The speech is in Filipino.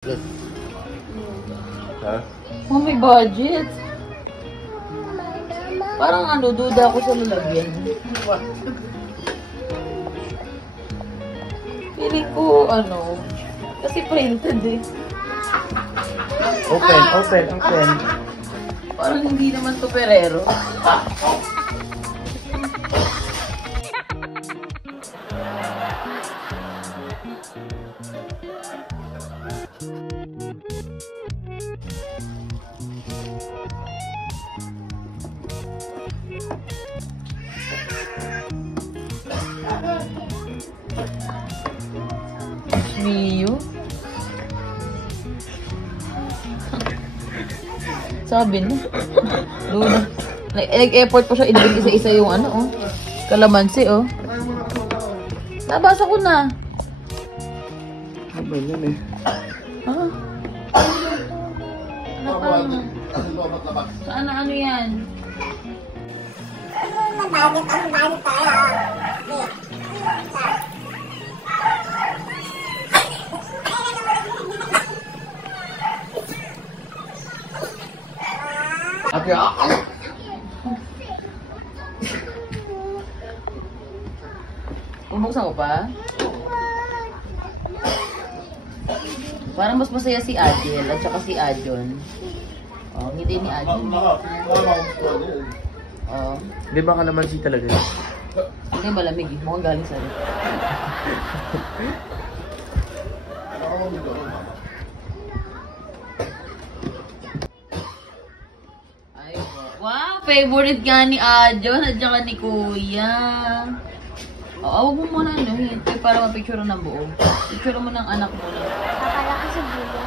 Ha? Oh, may budget. Parang ano, duda ako sa lalagyan. Feeling ko, ano, kasi printed eh. Open. Parang hindi naman to perero. Mio? Sabi na. Luna. Nag-effort pa siya. Inibig isa-isa yung ano, oh. Kalamansi, oh. Nabasa ko na. Ano yan eh? Ah. Ano? Saan na ano yan? Ate, Bubuksan ko pa? Parang mas masaya si Adel at saka si Adjon. Oh, ngiti ni Adjon. Oh. Di ba kalamansi talaga yun? Hindi malamig eh. Mukhang galing sa'yo. Ay, wow! Favorite nga ni Adjon at saka ni Kuya. Oo, huwag mo muna ano, hintay para mapicture ng buo. Picture mo ng anak mo na. Akala ko si Bulo.